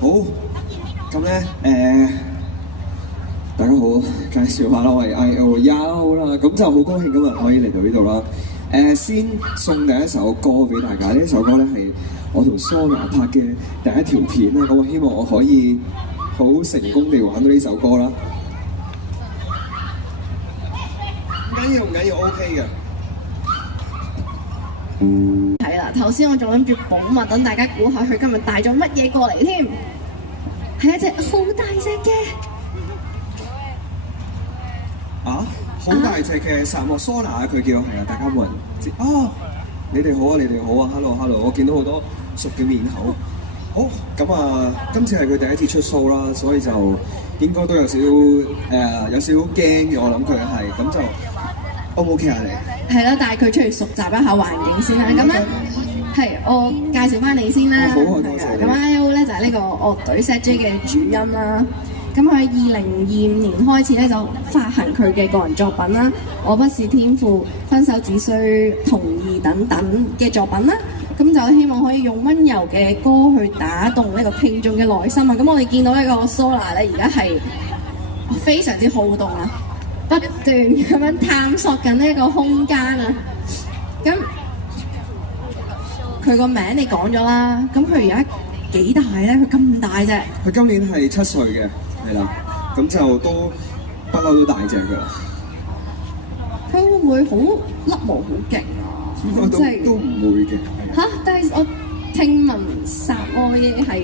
好，咁咧大家好，介紹下啦，我係 IOYO 啦，咁就好高興今日可以嚟到呢度啦。先送第一首歌俾大家，呢首歌咧係我同 Sona 拍嘅第一條片啦，咁我希望我可以好成功地玩到呢首歌啦。唔緊要 ，OK 嘅。係啦，頭先我仲諗住保密，等大家估下佢今日帶咗乜嘢過嚟添。係一隻好大隻嘅好大隻嘅薩莫 Sona 佢叫係啊，大家冇人知啊！你哋好啊，hello， 我見到好多熟嘅面口。好，咁啊，今次係佢第一次出 show 啦，所以就應該都有少少驚嘅，我諗佢係，咁就 O 唔 OK 啊你？係啦，帶佢出嚟熟習一下環境先啦。咁咧係我介紹翻你先啦。好啊，多謝你。咁 IO 咧就係呢個樂隊 Set J 嘅主音啦。咁佢喺2025年開始咧就發行佢嘅個人作品啦，我不是天賦、分手只需同意等等嘅作品啦。咁就希望可以用溫柔嘅歌去打動呢個聽眾嘅內心啊！咁我哋見到呢個 Sona 咧而家係非常之好動啊，不斷咁樣探索緊呢個空間啊！咁佢個名你講咗啦，咁佢而家幾大咧？佢咁大隻？佢今年係7歲嘅。係啦，咁就都不嬲都大隻㗎啦。佢會唔會好甩毛好勁啊？應該都唔會嘅。嚇！但係我聽聞薩摩耶係。